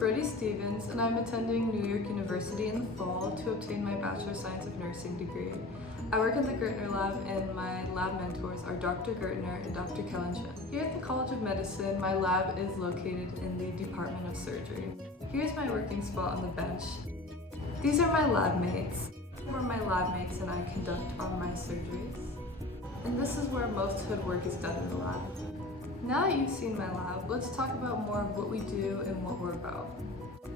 Brodi and I'm attending New York University in the fall to obtain my Bachelor of Science of Nursing degree. I work in the Gertner lab and my lab mentors are Dr. Gertner and Dr. Kellingen. Here at the College of Medicine, my lab is located in the Department of Surgery. Here's my working spot on the bench. These are my lab mates. Where my lab mates and I conduct all my surgeries. And this is where most hood work is done in the lab. Now that you've seen my lab, let's talk about more of what we do and what we're about.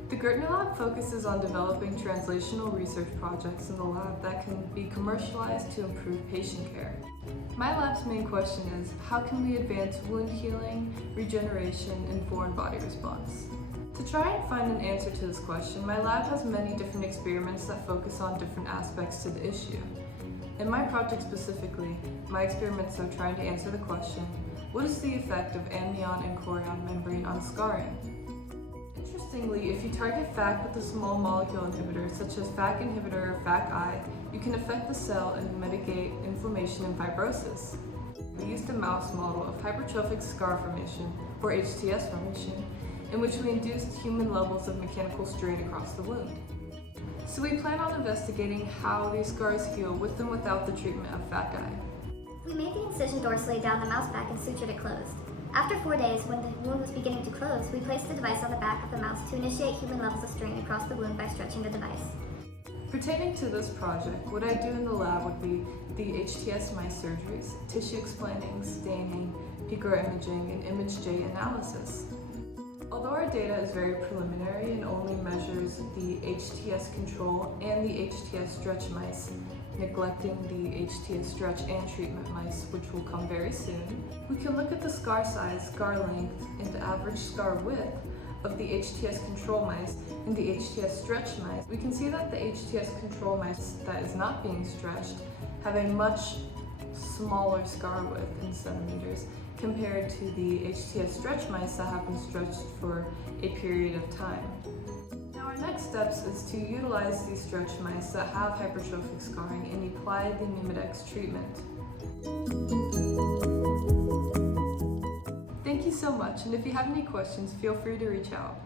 The Gertner Lab focuses on developing translational research projects in the lab that can be commercialized to improve patient care. My lab's main question is, how can we advance wound healing, regeneration, and foreign body response? To try and find an answer to this question, my lab has many different experiments that focus on different aspects to the issue. In my project specifically, my experiments are trying to answer the question, what is the effect of amnion and chorion membrane on scarring? Interestingly, if you target FAK with a small molecule inhibitor such as FAK inhibitor or FAK-I, you can affect the cell and mitigate inflammation and fibrosis. We used a mouse model of hypertrophic scar formation, or HTS formation, in which we induced human levels of mechanical strain across the wound. So we plan on investigating how these scars heal with and without the treatment of FAK-I. We made the incision dorsally down the mouse back and sutured it closed. After 4 days, when the wound was beginning to close, we placed the device on the back of the mouse to initiate human levels of strain across the wound by stretching the device. Pertaining to this project, what I do in the lab would be the HTS mice surgeries, tissue explaining, staining, pico imaging, and image J analysis. Although our data is very preliminary and only measures the HTS control and the HTS stretch mice, neglecting the HTS stretch and treatment mice, which will come very soon, we can look at the scar size, scar length, and the average scar width of the HTS control mice and the HTS stretch mice. We can see that the HTS control mice that is not being stretched have a much smaller scar width in centimeters compared to the HTS stretch mice that have been stretched for a period of time. Now our next steps is to utilize these stretch mice that have hypertrophic scarring and apply the Mimidex treatment. Thank you so much, and if you have any questions, feel free to reach out.